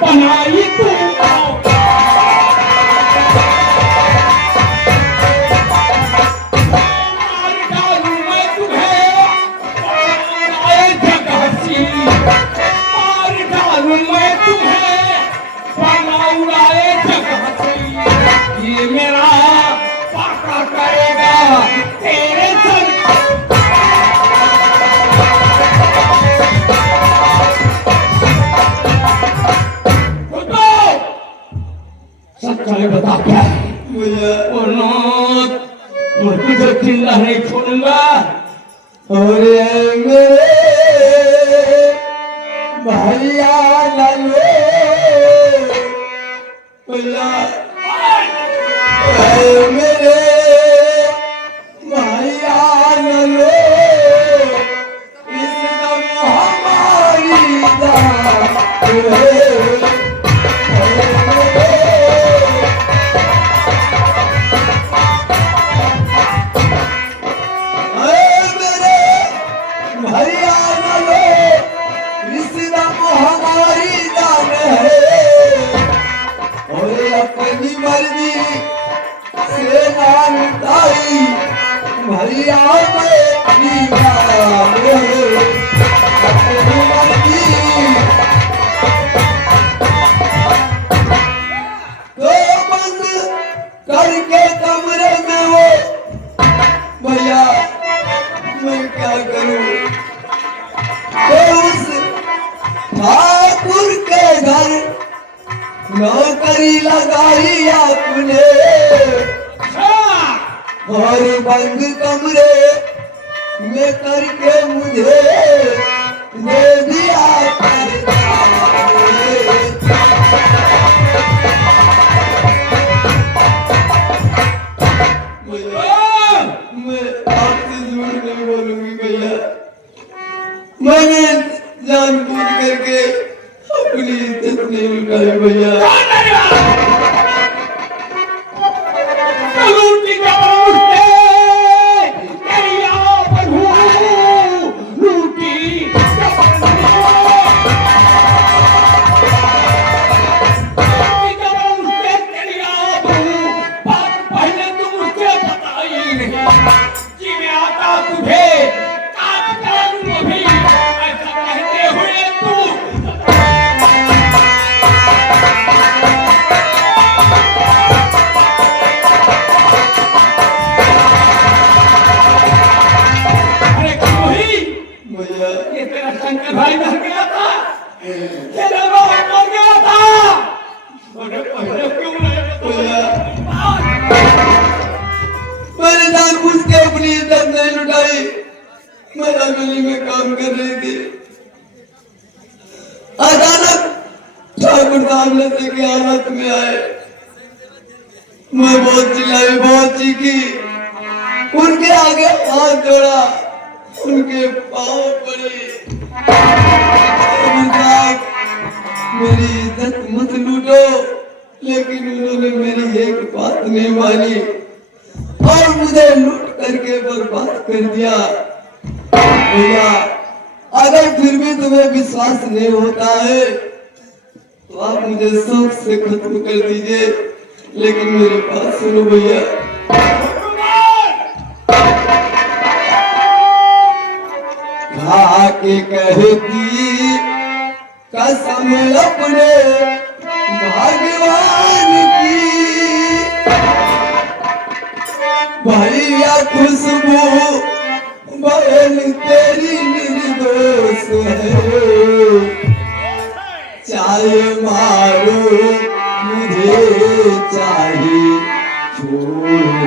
बनाई तू ये मेरा पाका करेगा तेरे सर सच्चाई बता क्या है मुझे तुझे जिंदा नहीं छोड़ूंगा और मेरे भैया लाले भैया मेरे भैया लाले इस दम हमारी अपनी मर्जी से नाई भैया अपनी मर्जी तो बंद करके कमरे में हो भैया मैं क्या करूं तो उस ठाकुर के घर नौकरी लगाई आपने और बंद कमरे में करके मुझे दे दिया मैं आपसे झूठ नहीं बोलूंगी भैया मैंने जानबूझ करके अपनी इज्जत नहीं लुटाई भैया शंकर भाई मर गया था तेरा बाप मर गया था पहले क्यों मैंने जानबूझ के अपनी इज्जत नहीं लुटाई मैं गली में काम कर रही थी अचानक ठाकुर सामने से की हालत में आए मैं बहुत चिल्लाई बहुत चीखी उनके आगे हाथ जोड़ा उनके पाँव पड़े मेरी इज्जत मत लूटो लेकिन उन्होंने मेरी एक बात नहीं मानी और मुझे लूट करके बर्बाद कर दिया भैया अगर फिर भी तुम्हें विश्वास नहीं होता है तो आप मुझे शौक से खत्म कर दीजिए लेकिन मेरी बात सुनो भैया के कहती कसम अपने भगवान की भैया खुशबू बहन तेरी निर्दोष है चाहे मारो मुझे चाहे छोड़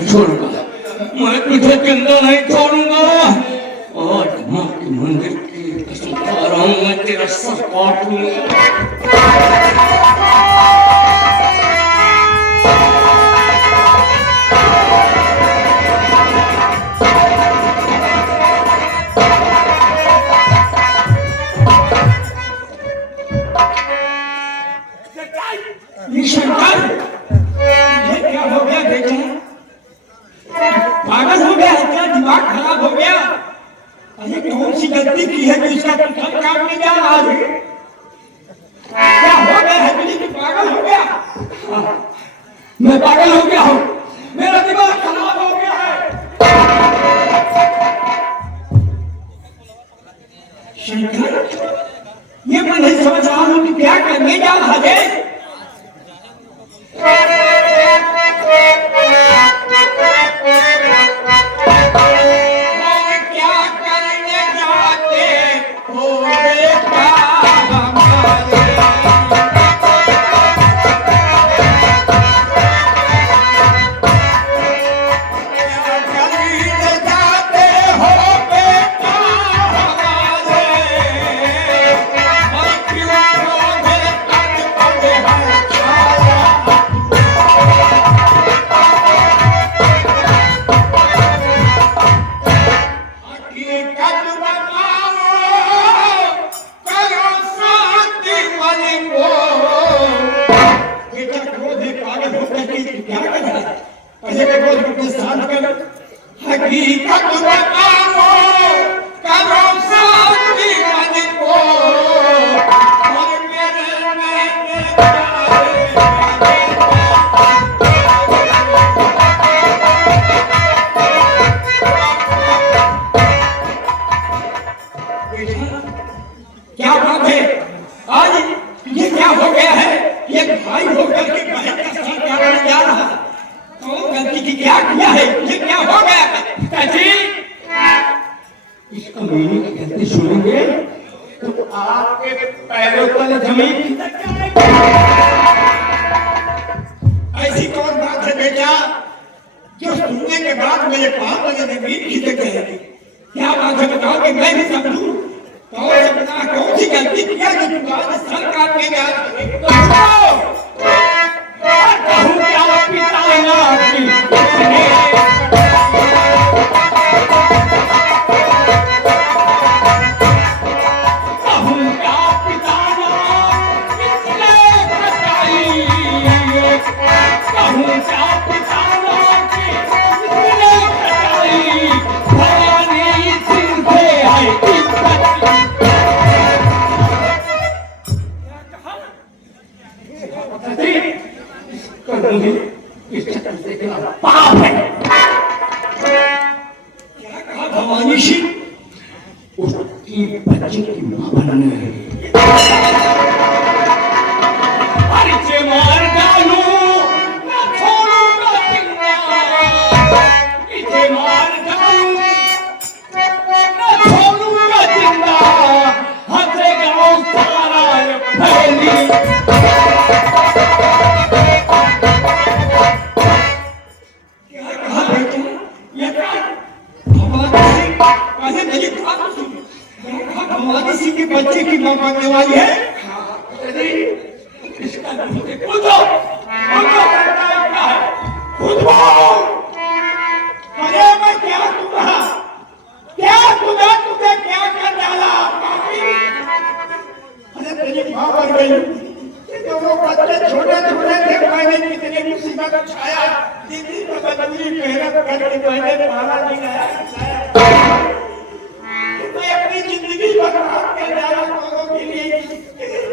नहीं छोड़ूंगा, मैं तुझे जिंदा नहीं छोड़ूंगा। आज माँ के मंदिर की कसम खा रहा हूँ, मैं तेरा सर काटूंगा। ये शंकर, ये क्या हो गया बेटा? पागल हो गया है क्या? दिमाग खराब हो गया? अरे कौन सी गलती की है कि इसका तू सर काटने जा रहा है? क्या हो गया है कि पागल हो गया? हाँ, मैं पागल हो गया हूँ, मेरा दिमाग खराब हो गया है। शंकर, ये मैं नहीं समझ रहा हूँ कि क्या करने जा रहा है। क्या बात है? आज ये क्या हो गया है? ये भाई होकर के बहन का साथ काटने जा रहा है। कौन गलती की क्या किया है? ये क्या हो गया है? इस कमीने की गलती सुनेंगे तो आपके पैरों तले जमीन खिसक जाएगी। ऐसी कौन बात है बेटा जो सुनने के बाद मेरे पाप लगे जमीन खिसक जाएगी? क्या बात है बताओ कि मैं भी समझूं। कौन सी गलती किया जो तुम आज सर काटने जा रहे हो? कहूं क्या पिता ना पाप है। क्या कहा भवानी जी? उस तीन बच्चे की मां बनने परिचय मार डालू न छोड़ूंगा जिंदा, परिचय मार डालू न छोड़ूंगा जिंदा, हंसेगा सारा फैली। भगवान सिंह के बच्चे की मां बनने वाली है। इसका पूछो अरे मैं क्या तुम्हारा क्या तुझे क्या कर डाला? अरे तेरी मां बन गई। दोनों बच्चे छोटे छोटे थे, मैंने कितनी मुसीबत उठाया, दीदी को बदली मेहनत करके मैंने पाला नहीं गया। मैं अपनी जिंदगी बर्बाद कर डाला लोगों के लिए।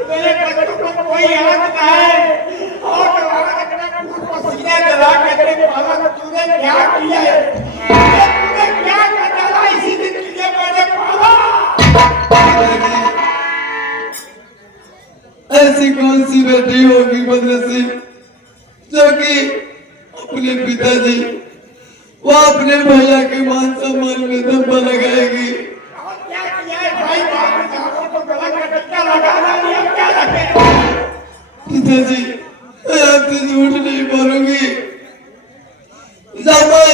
मेरे बच्चों को कोई याद ना है और पसीने जला करके पाला। तूने क्या किया है? तूने क्या कर डाला? इसी दिन तुझे मैंने पाला। ऐसी कौन सी बेटी होगी बदनसीब जो कि अपने पिताजी वो अपने भैया के मान सम्मान में धब्बा लगाएगी। पिताजी मैं आपसे झूठ नहीं बोलूंगी, जब मैं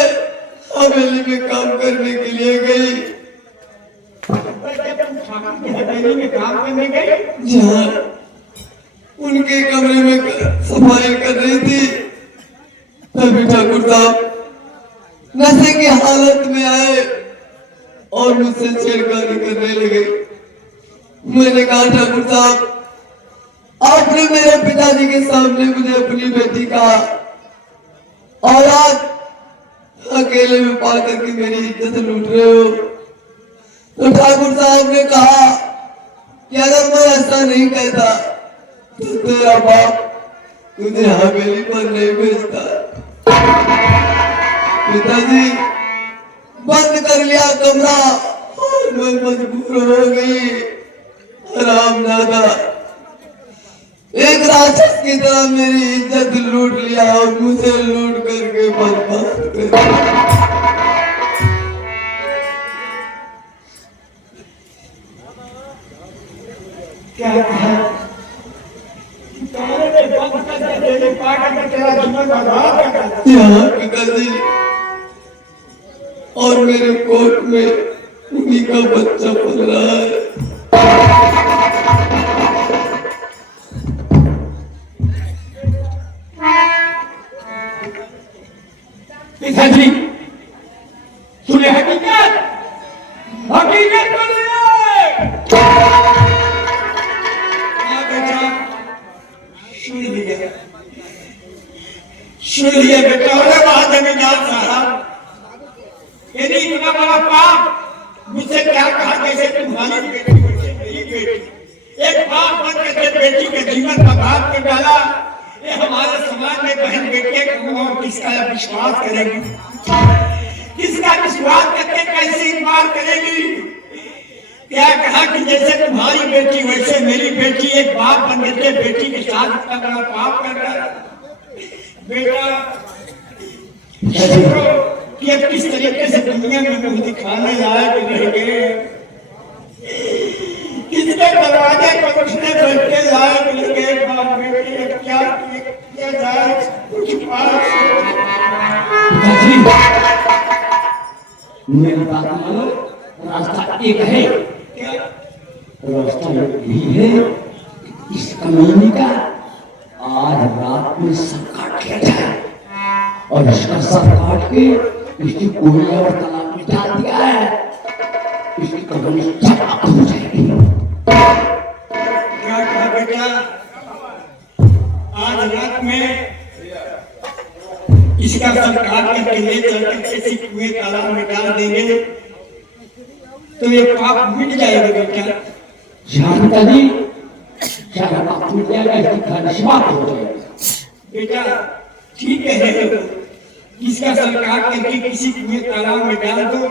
हवेली में काम करने के लिए गई, हवेली में काम करने गई, जहाँ उनके कमरे में सफाई कर रही थी, तभी ठाकुर साहब नशे की हालत में आए और मुझसे छेड़खानी करने लगे। मैंने कहा ठाकुर साहब, आपने मेरे पिताजी के सामने मुझे अपनी बेटी का औलाद अकेले में पा करके मेरी इज्जत लूट रहे हो। तो ठाकुर साहब ने कहा कि अगर मैं ऐसा नहीं कहता तो तेरा बाप तुझे हवेली पर नहीं भेजता। पिताजी बंद कर लिया कमरा और मैं मजबूर हो गई। हरामजादा एक राक्षस की तरह मेरी इज्जत लूट लिया और मुझे लूट करके बर्बाद कर दिया। क्या कहा? यहाँ पिताजी और मेरे कोर्ट में उन्हीं का बच्चा पल रहा है। पिताजी सुने हकीकत, हकीकत सुन लिया बेटा। बात जमींदार साहब, यदि इतना बड़ा पाप मुझसे क्या कहा, जैसे तुम्हारी बेटी मुझसे मेरी बेटी, एक बाप बन करके बेटी के जीवन का बात कर डाला। ये हमारे समाज में बहन बेटियां को किसका विश्वास करेगी, किसका विश्वास करके कैसे इनकार करेगी? क्या कहा कि जैसे तुम्हारी बेटी वैसे मेरी बेटी, एक बाप बन करके बेटी के साथ इतना बड़ा पाप कर रहा है। बेटा कि अब किस तरीके से दुनिया में मुझे दिखाने लायक रह गए, किसके दरवाजे पर उसने बैठे लायक रह गए। बाप बेटी क्या किया जाए, कुछ बात मेरी बात मानो, रास्ता एक है। रास्ता भी है, इस कमीने का आज रात में सब काट लिया जाए और इसका सब काट के इसकी कोई और तालाब में डाल दिया है, इसकी कहानी समाप्त हो जाएगी। क्या कहा बेटा? आज रात में इसका सब काट करके ले चलकर किसी कुएं तालाब में डाल देंगे तो ये पाप मिट जाएगा बेटा। जानता जी, सारा पाप मिट जाएगा, इसकी कहानी समाप्त हो जाएगी। बेटा ठीक है, इसका सर काट करके किसी कुएं तालाब में डाल दो,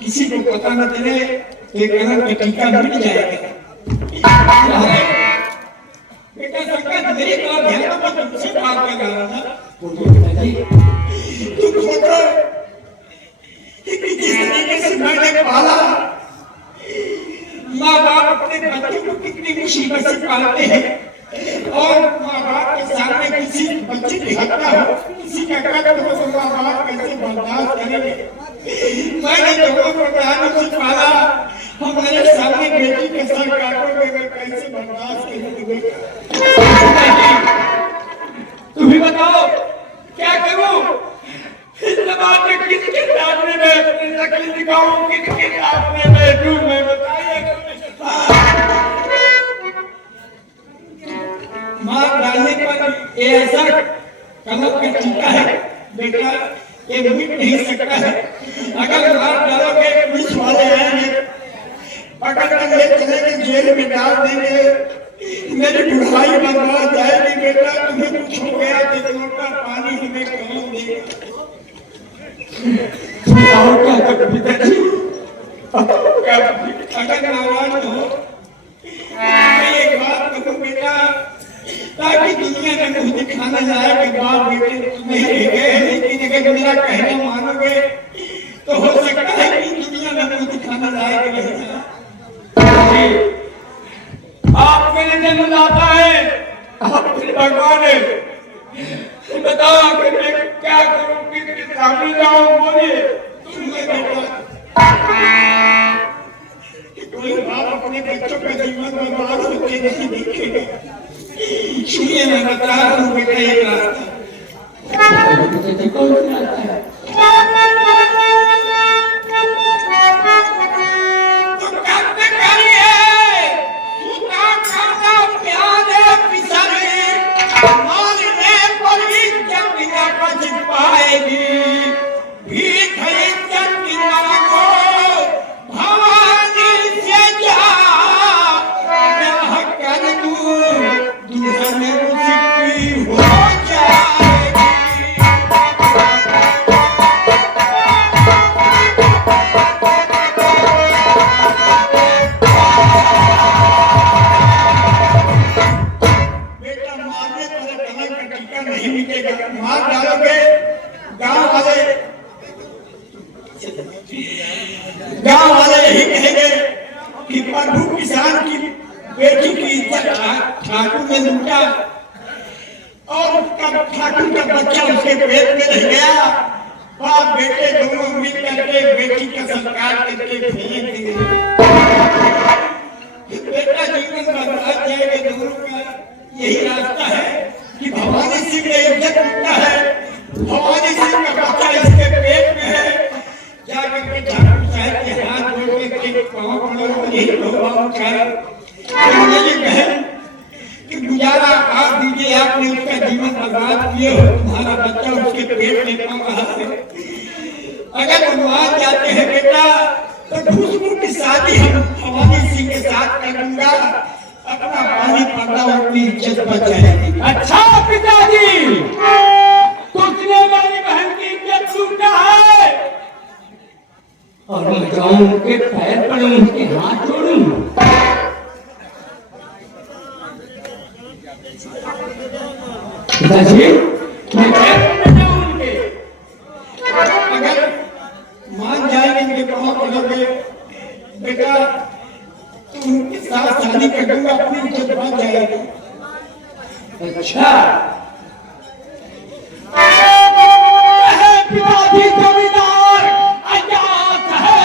किसी को पता न चले, तो एक कलम का टीका मिट जाएगा। बेटा संकट मेरी बात ध्यान में तुमसे बात कर रहा था। तुम सोचो कि जिस तरीके से मैंने पाला, माँ बाप अपने बच्चों को कितनी मुसीबत से पालते हैं और माँ बाप के सामने किसी बच्चे की हत्या हो, किसी का कत्ल हो, तो माँ बाप कैसे बर्दाश्त करेंगे? मैंने दोनों को प्यार से पाला, हमारे सामने बेटी के सर काटोगे, मैं कैसे बर्दाश्त करेंगे? तुम ही बताओ क्या करूं? इस जमाने में किसके सामने मैं अपनी शक्ल दिखाऊं, किसके सामने बैठूं, मैं बताइए। मार डालने पर ये ऐसा कलम का टीका है बेटा, ये मिट नहीं सकता है। अगर मार डालोगे पुलिस वाले आएंगे, पकड़ कर ले चलेंगे, जेल में डाल देंगे, मेरी बुढ़ाई बर्बाद जाएगी। बेटा तुम्हें कुछ हो गया तो लोटा पानी हमें कौन देगा? और क्या करूं पिताजी? अगर नाराज हो मैं एक बात कहूं बेटा, ताकि दुनिया में मुझे दिखाना जाए कि बाप बेटे नहीं रह गए, लेकिन अगर मेरा कहना मानोगे तो हो सकता है कि दुनिया में मुझे दिखाना जाए कि नहीं। आपके लिए जन्म आता है, आप भगवान है, बताओ आखिर क्या करूं किसके सामने जाऊं बोलिए सुनिए बेटा कि कोई बाप अपने बच्चों का जीवन बर्बाद होते नहीं देखेगा सुनिए मैं बता रहा हूं बेटा एक रास्ता पिताजी कौन सा रास्ता है? तो काम करिए सूता खाना प्यारे पिसरे मारने पर इज्जत न बच पाएगी भीख इज्जत की मांगो भवानी से जा ब्याह कर दूं दुल्हन उसकी हो जाएगी बेटा मारने पर कलंक का टीका नहीं मिटेगा मार डालोगे गांव वाले यही कहेंगे कि प्रभु किसान की बेटी की इज्जत ठाकुर ने लूटा और उसका ठाकुर का बच्चा उसके पेट में रह गया बाप बेटे दोनों मिल करके बेटी का संस्कार करके भेज दिए बेटा जीवन बर्बाद जाएगा दोनों का यही रास्ता है कि भवानी सिंह ने इज्जत लूटा है भवानी सिंह का बच्चा इसके पेट में है जाकर के ठाकुर साहब के हाथ जोड़ के पांव पड़ो यही भगवान का ये कहे कि गुजारा आप दीजिए आपने उसका जीवन बर्बाद किए हो तुम्हारा बच्चा उसके पेट में कम रहा है अगर भगवान जाते हैं बेटा तो खुशबू की शादी हम भवानी सिंह के साथ कर दूंगा अपना पानी पड़ता और अपनी इज्जत बच जाएगी अच्छा पिताजी तुझने मेरी बहन की इज्जत लूटा है और मैं जाऊं उनके पैर पड़ूं उनके हाथ जोड़ूं पिताजी मैं पैर पड़ने जाऊं उनके अगर मान जाएंगे इनके पाँव पड़ोगे बेटा तुम उनके साथ शादी कर दूंगा अपनी इज्जत बच जाएगी अच्छा पिताजी जमींदार आजाद है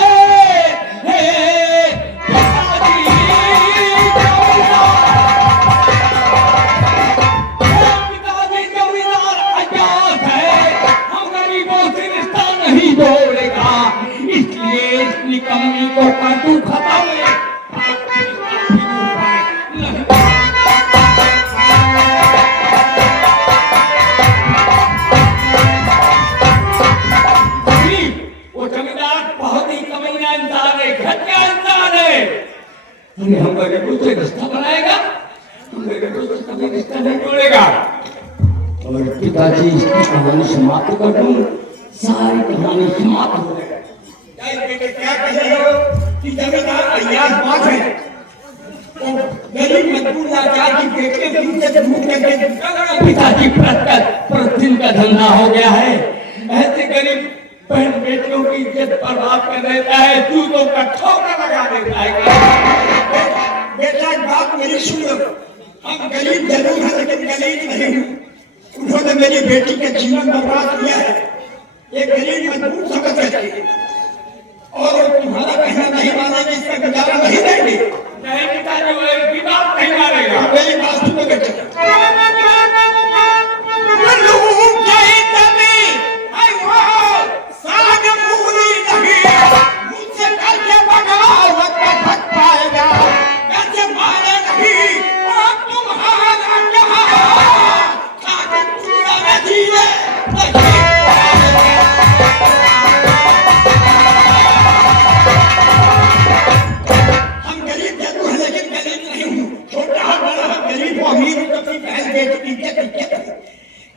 पिताजी जमींदार आजाद है हम गरीबों से रिश्ता नहीं जोड़ेगा इसलिए इस निकम्मी को कर दूं खत्म अरे हम गरीबों से रिश्ता बनाएगा हम गरीबों से कभी रिश्ता नहीं जोड़ेगा और पिताजी इसकी कहानी समाप्त कर दूं सारी कहानी समाप्त हो जाएगी बेटे क्या कह रहे हो कि जमींदार अय्याज बात है तो गरीब मजदूर लाचार की बेटे की इज्जत लूट करके पिताजी प्रतिदिन का धंधा हो गया है ऐसे गरीब बहन बेटियों की इज्जत बर्बाद कर देता है तू तो कठोरा लगा देता है बेटा बात मेरी सुनो हम गरीब जरूर हैं लेकिन गरीब नहीं हूँ उन्होंने मेरी बेटी का जीवन बर्बाद किया है ये गरीब मजबूर समझ करके और तुम्हारा कहना नहीं मानेगी इसका गुजारा नहीं देंगे नहीं पिताजी वो एक भी बात नहीं मानेगा मेरी बात सुनो बेटा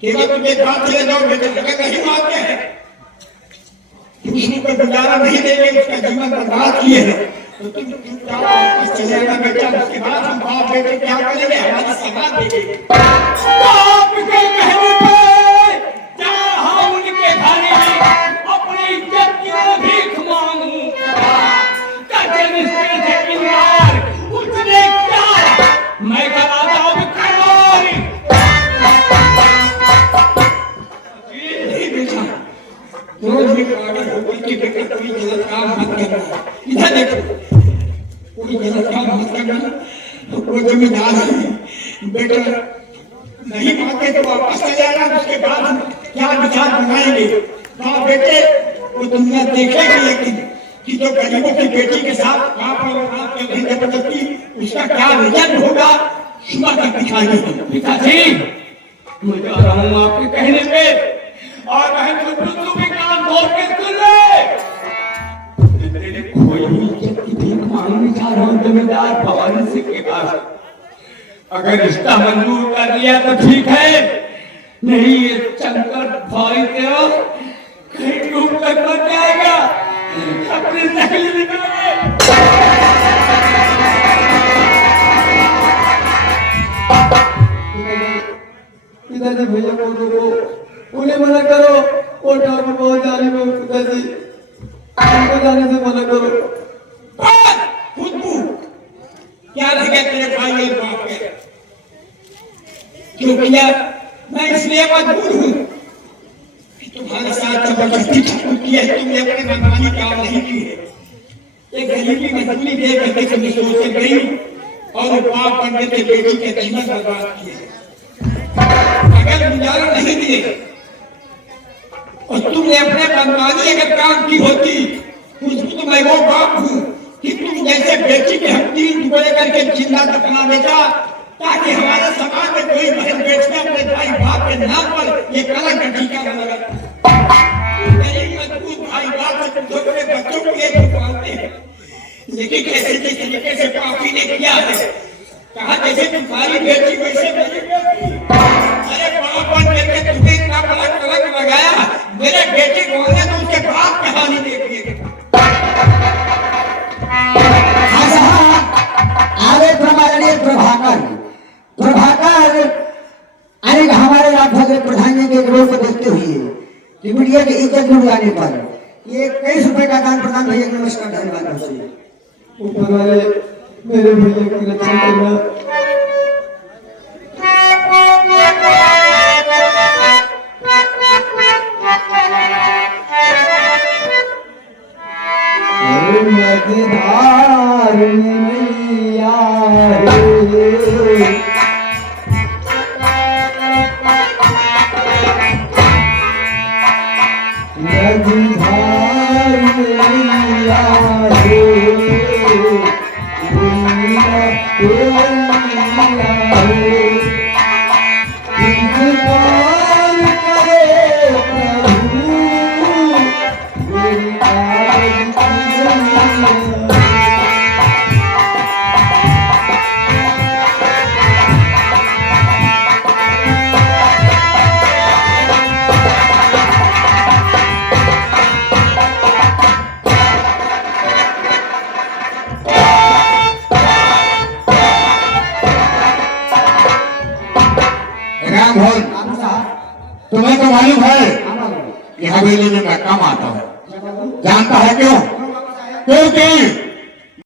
केवल तुझे बात चले जाओ बेटे जगह नहीं मानते हैं उसको गुजारा नहीं देंगे उसका जीवन बर्बाद किए हैं तो तुम चुपचाप वापस चले जाना बेटा उसके बाद हम बाप बेटे क्या करेंगे हमारी सभा देंगे आपके कहने पे जहाँ उनके घर में अपनी इज्जत की भीख मांगू कच्चे रिश्ते से किनार उसने क्या मैं करा था अब करार पागल हो गई कि बेटा कोई गलत काम मत करना। इधर देखो, कोई गलत काम मत करना। वो जमींदार है बेटा, नहीं मानते तो वापस चले आना। उसके बाद हम क्या विचार बनाएंगे? हाँ बेटे, वो दुनिया देखेगी लेकिन कि जो गरीबों की बेटी के साथ बाप और औलाद के लिए जबरदस्ती, उसका क्या रिजल्ट होगा सुबह तक दिखाएंगे। पिताजी मैं जा रहा हूँ आपके कहने पे, और बहन तू भी कान खोल के सुन ले। तेरे खोई हुई इज्जत की भीख मांगने जा रहा हूँ जमींदार भवानी सिंह के पास। अगर रिश्ता मंजूर कर लिया तो ठीक है, नहीं ये चंकर भाई तेरा कहीं डूब कर मर जाएगा। अपनी नकली निकाले। पिताजी भैया को रोको, उन्हें मना करो। वो डर में बहुत जाने में पिताजी उनको जाने से मना करो। क्या लगे तेरे भाई और बाप के? क्यों भैया, मैं इसलिए मजबूर हूँ कि तुम्हारे साथ जबरदस्ती ठाकुर की है, तुमने अपने मनमानी काम नहीं की है। एक गरीबी मजबूरी देख करके तुमने सोच कर गई और बाप बनने के बेटी के जीवन बर्बाद किए। अगर गुजारा नहीं दिए और तुमने अपने मनमानी अगर काम की होती, तो मैं वो बाप हूँ कि तुम जैसे बेटी के हम 3 टुकड़े करके जिंदा दफना देता, ताकि हमारे समाज में कोई बहन बेटियां अपने भाई बाप के नाम पर ये कलंक का टीका न लगा। गरीब मजबूत भाई बाप से तुम अपने बच्चों को ये पालते हैं, लेकिन कैसे जिस तरीके से पापी ने किया है, कहा जैसे तुम्हारी बेटी वैसे मेरी बेटी। अरे बाप बन करके तुम्हें इतना बड़ा कलंक लगाया, मेरे बेटे को आने तो उसके बाप की हानि देखिए। आगे प्रमाणीय प्रभाकर अनेक हमारे राजभद्र प्रधान के विरोध को देखते हुए कि मीडिया की इज्जत जुड़ जाने पर ये 21 रुपए का दान प्रदान भैया नमस्कार धन्यवाद। ऊपर वाले मेरे भैया की रक्षा करना। मझधार मैया रे, मझधार मैया रे, मैया रे, इंतजार करे प्रभु मेरी आज तुम्हें तो मालूम है कि हवेली में मैं कम आता हूँ। जानता है क्यों? क्योंकि